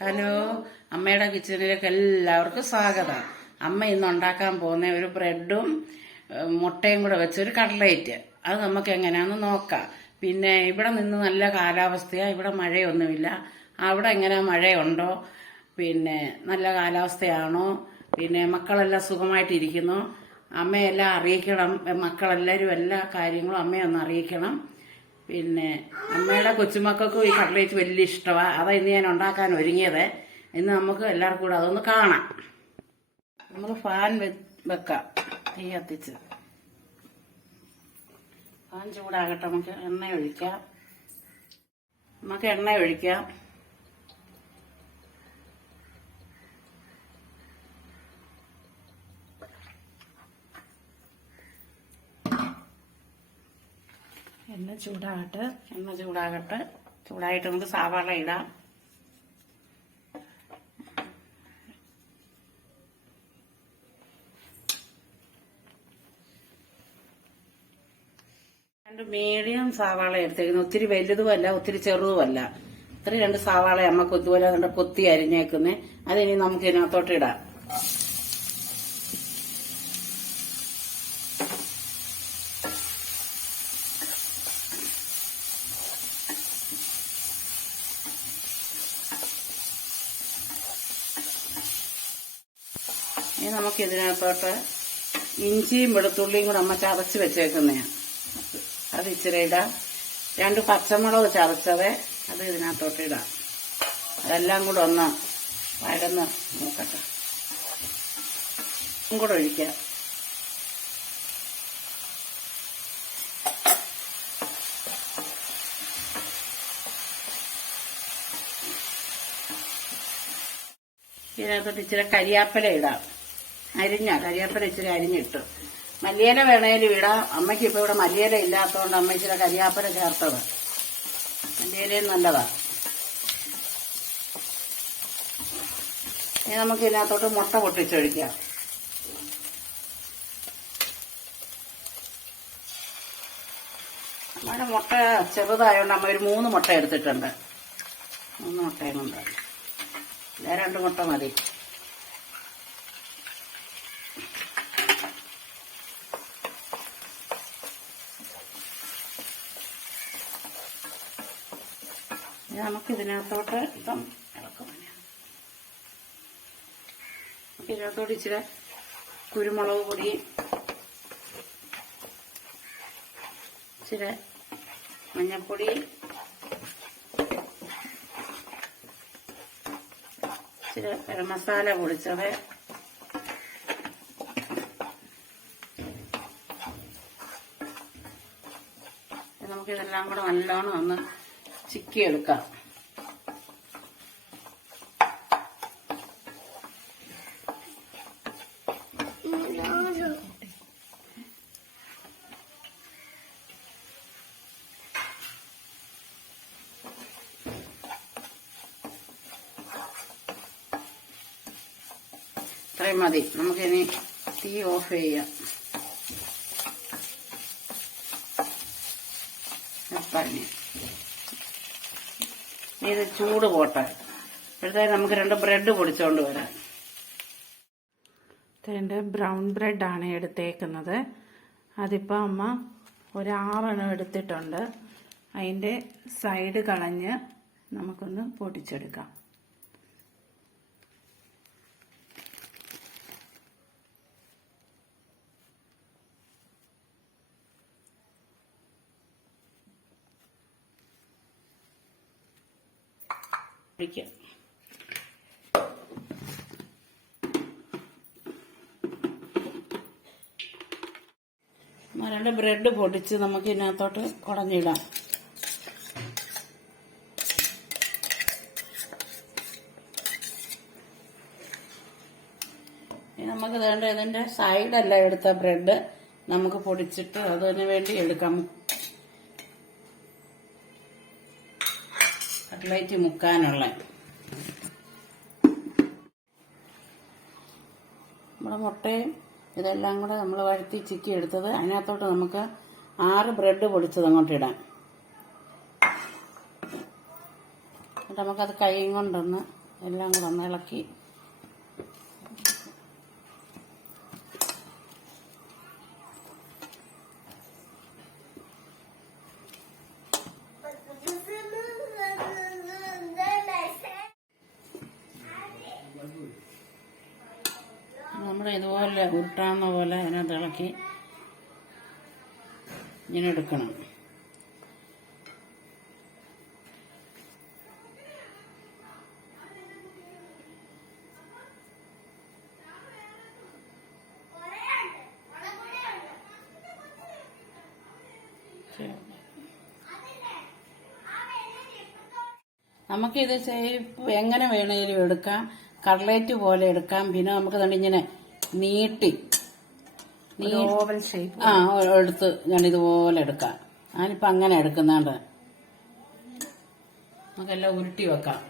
Hello, അമ്മയുടെ കിച്ചണിലേക്ക് എല്ലാവർക്കും സ്വാഗതം. അമ്മ ഇന്ന് ഉണ്ടാക്കാൻ പോകുന്ന ഒരു ബ്രെഡും മുട്ടയും കൂടെ വെച്ചൊരു കട്ട്ലേറ്റ്. അത് നമുക്ക് എങ്ങനെയാണെന്ന് നോക്കാം. പിന്നെ ഇവിടെ നിന്ന് നല്ല കാലാവസ്ഥയാണ്, ഇവിടെ മഴയൊന്നുമില്ല. അവിടെ എങ്ങനെ മഴയുണ്ടോ? പിന്നെ നല്ല കാലാവസ്ഥയാണോ? പിന്നെ മക്കളെല്ലാം സുഖമായിട്ടിരിക്കുന്നു. അമ്മയെല്ലാം അറിയിക്കണം, മക്കളെല്ലാവരും എല്ലാ കാര്യങ്ങളും അമ്മയെ ഒന്ന് അറിയിക്കണം. പിന്നെ അമ്മയുടെ കൊച്ചുമക്കൾക്കും ഈ കട്ട്ലേറ്റ് വലിയ ഇഷ്ടമാണ്. അതാ ഇന്ന് ഞാൻ ഉണ്ടാക്കാൻ ഒരുങ്ങിയത്. ഇന്ന് നമുക്ക് എല്ലാവർക്കും കൂടെ അതൊന്ന് കാണാം. നമുക്ക് ഫാൻ വെക്കാം, തീ കത്തിച്ച്. ഫാൻ ചൂടാകട്ടെ. നമുക്ക് എണ്ണ ഒഴിക്കാം. എണ്ണ ചൂടാകട്ടെ. ചൂടായിട്ട് നമുക്ക് സവാള ഇടാം. രണ്ട് മീഡിയം സവാള എടുത്തേക്കുന്നു. ഒത്തിരി വലുതുമല്ല, ഒത്തിരി ചെറുതുമല്ല. ഇത്ര രണ്ട് സവാള അമ്മ കൊത്തുപോലെ കൊത്തി അരിഞ്ഞേക്കുന്നേ. അതിനി നമുക്ക് ഇതിനകത്തോട്ട് ഇടാം. ഇനി നമുക്ക് ഇതിനകത്തോട്ട് ഇഞ്ചിയും വെളുത്തുള്ളിയും കൂടെ അമ്മ ചതച്ച് വെച്ചേക്കുന്നതാണ്. അത് ഇച്ചിരി ഇടാം. 2 പച്ചമുളക് ചതച്ചത് അത് ഇതിനകത്തോട്ട് ഇടാം. അതെല്ലാം കൂടെ ഒന്ന് വഴന്ന് നോക്കട്ടെ. കൂടെ ഒഴിക്കാം. ഇതിനകത്തോട്ട് ഇച്ചിരി കരിയാപ്പല ഇടാം. കരിയാപ്പല ഇച്ചിരി അരിഞ്ഞിട്ടു. മല്ലിയില വേണേലും ഇടാം. അമ്മയ്ക്ക് ഇപ്പൊ ഇവിടെ മല്ലിയില ഇല്ലാത്തതുകൊണ്ട് അമ്മ ഇച്ചിരി കരിയാപ്പല ചേർത്തത്. മല്ലിയിലയും നല്ലതാ. ഇനി നമുക്ക് ഇതിനകത്തോട്ട് മുട്ട പൊട്ടിച്ചൊഴിക്കാം. നമ്മുടെ മുട്ട ചെറുതായതുകൊണ്ട് അമ്മ ഒരു 3 മുട്ട എടുത്തിട്ടുണ്ട്. 3 മുട്ടയും കൊണ്ട് 2 മുട്ട മതി. നമുക്ക് ഇതിനകത്തോട്ട് ഇപ്പം ഇതിനകത്തോട്ട് ഇച്ചിരി കുരുമുളക് പൊടി, ഇച്ചിരി മഞ്ഞൾപ്പൊടി, ഇച്ചിരി ഗരം മസാല പൊടിച്ചത്, നമുക്കിതെല്ലാം കൂടെ നല്ലോണം ഒന്ന് ചിക്കിയെടുക്കാം. ഇത്രയും മതി. നമുക്കിനി തീ ഓഫ് ചെയ്യാം. ഇത് ചൂട് പോട്ടെ. ഇപ്പോഴത്തേക്ക് നമുക്ക് 2 ബ്രെഡ് പൊടിച്ചോണ്ട് വരാം. 2 ബ്രൗൺ ബ്രെഡാണ് എടുത്തേക്കുന്നത്. അതിപ്പോൾ അമ്മ ഒരു 6 എടുത്തിട്ടുണ്ട്. അതിൻ്റെ സൈഡ് കളഞ്ഞ് നമുക്കൊന്ന് പൊടിച്ചെടുക്കാം. പൊടിക്കാം. 2 ബ്രെഡ് പൊടിച്ച് നമുക്ക് ഇതിനകത്തോട്ട് കുടഞ്ഞിടാം. നമുക്ക് വേണ്ട ഇതിന്റെ സൈഡല്ല എടുത്ത ബ്രെഡ് നമുക്ക് പൊടിച്ചിട്ട് അതിന് വേണ്ടി എടുക്കാം. കട്ട്ലേറ്റ് മുക്കാനുള്ള നമ്മുടെ മുട്ടയും ഇതെല്ലാം കൂടെ നമ്മൾ വഴറ്റി ചിക്കി എടുത്തത് അതിനകത്തോട്ട് നമുക്ക് 6 ബ്രെഡ് പൊടിച്ചത് അങ്ങോട്ട് ഇടാം. എന്നിട്ട് നമുക്കത് കൈ കൊണ്ടൊന്ന് എല്ലാം കൂടെ ഒന്ന് ഇളക്കി നമ്മൾ ഇതുപോലെ ഉരുട്ടാവുന്ന പോലെ അതിനകത്ത് ഇളക്കി ഇങ്ങനെ എടുക്കണം. നമുക്കിത് ഷേപ്പ് എങ്ങനെ വേണേലും എടുക്കാം. കട്ട്ലേറ്റ് പോലെ എടുക്കാം. പിന്നെ നമുക്ക് ഇങ്ങനെ നീട്ടി ഓവൽ ഷേപ്പ് എടുത്ത് ഞാൻ ഇതുപോലെ എടുക്കാം. ഞാനിപ്പോ അങ്ങനെ എടുക്കുന്നുണ്ട്. നമുക്കെല്ലാം ഉരുട്ടി വെക്കാം.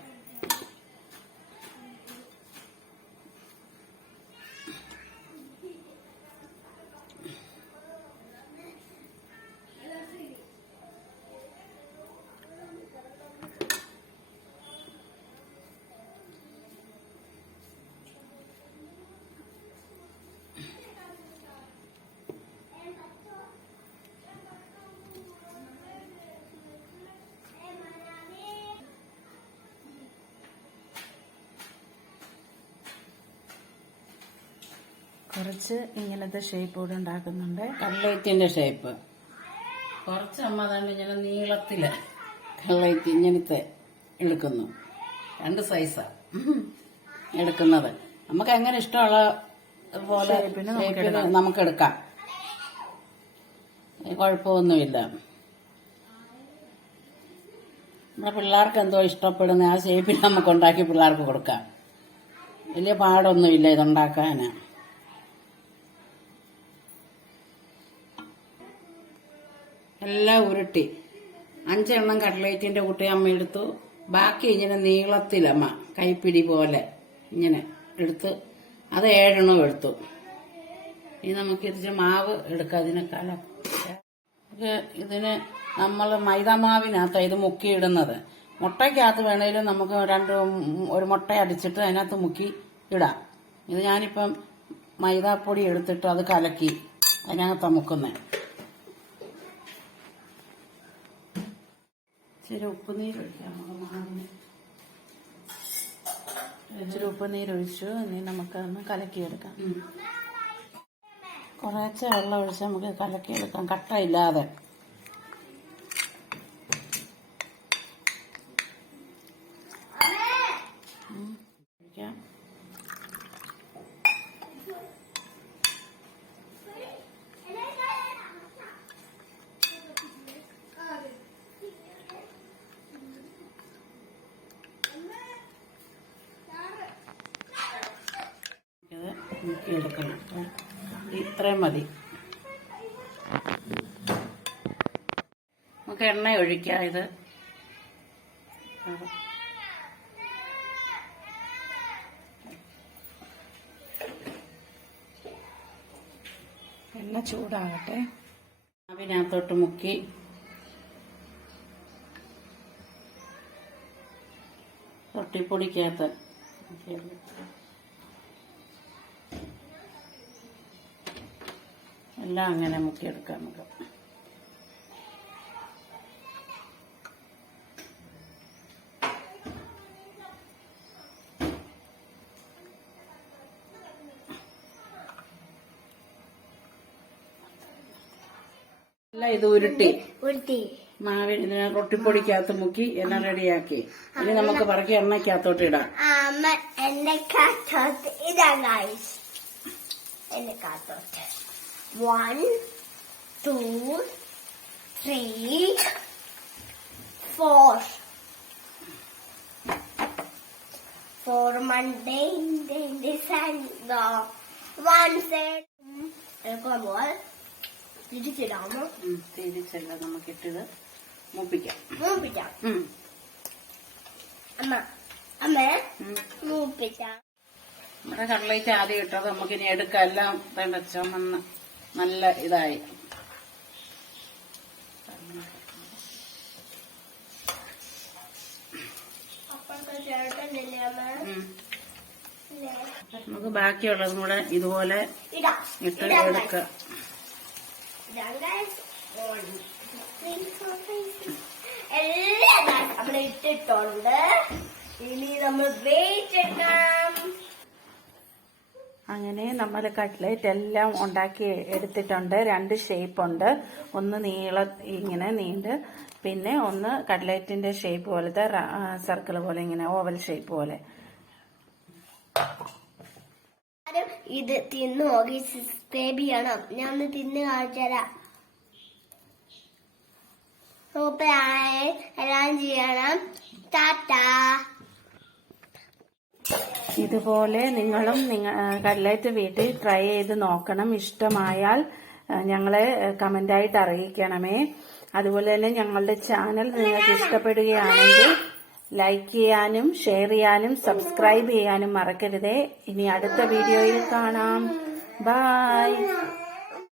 കുറച്ച് ഇങ്ങനത്തെ ഷേപ്പ് കൂടെ ഉണ്ടാക്കുന്നുണ്ട്. കട്ട്ലേറ്റിന്റെ ഷേപ്പ് കുറച്ച് അമ്മ തന്നെ ഇങ്ങനെ നീളത്തില് കട്ട്ലേറ്റ് ഇങ്ങനത്തെ എടുക്കുന്നു. 2 സൈസാ എടുക്കുന്നത്. നമുക്ക് എങ്ങനെ ഇഷ്ടമുള്ള പോലെ ഷേപ്പിന് നമുക്ക് എടുക്കാം. കുഴപ്പമൊന്നുമില്ല. നമ്മുടെ പിള്ളേർക്ക് എന്തോ ഇഷ്ടപ്പെടുന്ന ആ ഷേപ്പിൽ നമുക്ക് ഉണ്ടാക്കി പിള്ളേർക്ക് കൊടുക്കാം. വലിയ പാടൊന്നുമില്ല ഇതുണ്ടാക്കാൻ. എല്ലാം ഉരുട്ടി 5 എണ്ണം കട്ട്ലേറ്റിന്റെ കുട്ടി അമ്മ എടുത്തു. ബാക്കി ഇങ്ങനെ നീളത്തിലമ്മ കൈപ്പിടി പോലെ ഇങ്ങനെ എടുത്ത് അത് 7 എണ്ണം എടുത്തു. ഇനി നമുക്ക് ഇതിന് മാവ് എടുക്കാം. ഇതിനേക്കാളും ഇതിന് നമ്മൾ മൈദാമാവിനകത്ത് ഇത് മുക്കിയിടുന്നത്. മുട്ടയ്ക്കകത്ത് വേണേലും നമുക്ക് ഒരു മുട്ട അടിച്ചിട്ട് അതിനകത്ത് മുക്കി ഇടാം. ഇത് ഞാനിപ്പം മൈദാപ്പൊടി എടുത്തിട്ട് അത് കലക്കി അതിനകത്താണ് മുക്കുന്നത്. ഇച്ചിരി ഉപ്പുനീരൊഴിക്കാം. ഇച്ചിരി ഉപ്പുനീരൊഴിച്ചു. ഇനി നമുക്കൊന്ന് കലക്കിയെടുക്കാം. കുറച്ച് വെള്ളം ഒഴിച്ച് നമുക്ക് കലക്കിയെടുക്കാം, കട്ടയില്ലാതെ. മുക്കിയെടുക്കണം. ഇത്രയും മതി. നമുക്ക് എണ്ണ ഒഴിക്കാം. ഇത് എണ്ണ ചൂടാകട്ടെ. അതിനകത്തോട്ട് മുക്കി റൊട്ടിപ്പൊടിക്കകത്ത് എല്ലാം അങ്ങനെ മുക്കിയെടുക്കാം നമുക്ക്. എല്ലാം ഇത് ഉരുട്ടി മാവിന് റൊട്ടിപ്പൊടിക്കകത്ത് മുക്കി എല്ലാം റെഡിയാക്കി. ഇനി നമുക്ക് പറക്കി എണ്ണയ്ക്കകത്തോട്ട് ഇടാം. എണ്ണക്കകത്തോട്ട് ഇടാം guys. എണ്ണക്കകത്തോട്ട് 1 2 3 4 Monday in December 1 set എടുക്കുമ്പോൾ തിരിച്ചിടാമോ? തിരിച്ചല്ല, നമുക്കിട്ടത് മൂപ്പിക്കാം. അമ്മ മൂപ്പിക്കാം. നമ്മുടെ കട്ട്ലേറ്റ് ആദ്യം ഇട്ടത് നമുക്കിനി എടുക്കാം. എല്ലാം വേണ്ട ചുമന്ന് നല്ല ഇതായി. അപ്പഴത്തെ ചേട്ടനില്ലേ അമ്മ? നമുക്ക് ബാക്കിയുള്ളതും കൂടെ ഇതുപോലെ ഇടാം ഇട്ട് ഇടാം എടുക്കുക. guys. എല്ലാം നമ്മൾ ഇട്ടിട്ടുണ്ട്. ഇനി നമ്മൾ വെയിറ്റ് എടുക്കണം. അങ്ങനെ നമ്മൾ കട്ട്ലേറ്റ് എല്ലാം ഉണ്ടാക്കി എടുത്തിട്ടുണ്ട്. 2 ഷേപ്പ് ഉണ്ട്. ഒന്ന് ഇങ്ങനെ നീണ്ട്, പിന്നെ ഒന്ന് കട്ട്ലേറ്റിന്റെ ഷേപ്പ് പോലത്തെ സർക്കിൾ പോലെ, ഇങ്ങനെ ഓവൽ ഷേപ്പ് പോലെ. ഇത് തിന്നു നോക്കി സബ്സ്ക്രൈബ് ചെയ്യണം. ഞാൻ ഒന്ന് തിന്ന് കാണിച്ചു തരാം. സൂപ്പറാണ്. എല്ലാം ചെയ്യണം. ടാറ്റാ. ഇതുപോലെ നിങ്ങളും കട്ട്ലേറ്റ് വീട്ടിൽ ട്രൈ ചെയ്ത് നോക്കണം. ഇഷ്ടമായാൽ ഞങ്ങളെ കമന്റായിട്ട് അറിയിക്കണമേ. അതുപോലെ തന്നെ ഞങ്ങളുടെ ചാനൽ നിങ്ങൾക്ക് ഇഷ്ടപ്പെടുകയാണെങ്കിൽ ലൈക്ക് ചെയ്യാനും ഷെയർ ചെയ്യാനും സബ്സ്ക്രൈബ് ചെയ്യാനും മറക്കരുതേ. ഇനി അടുത്ത വീഡിയോയിൽ കാണാം. ബൈ.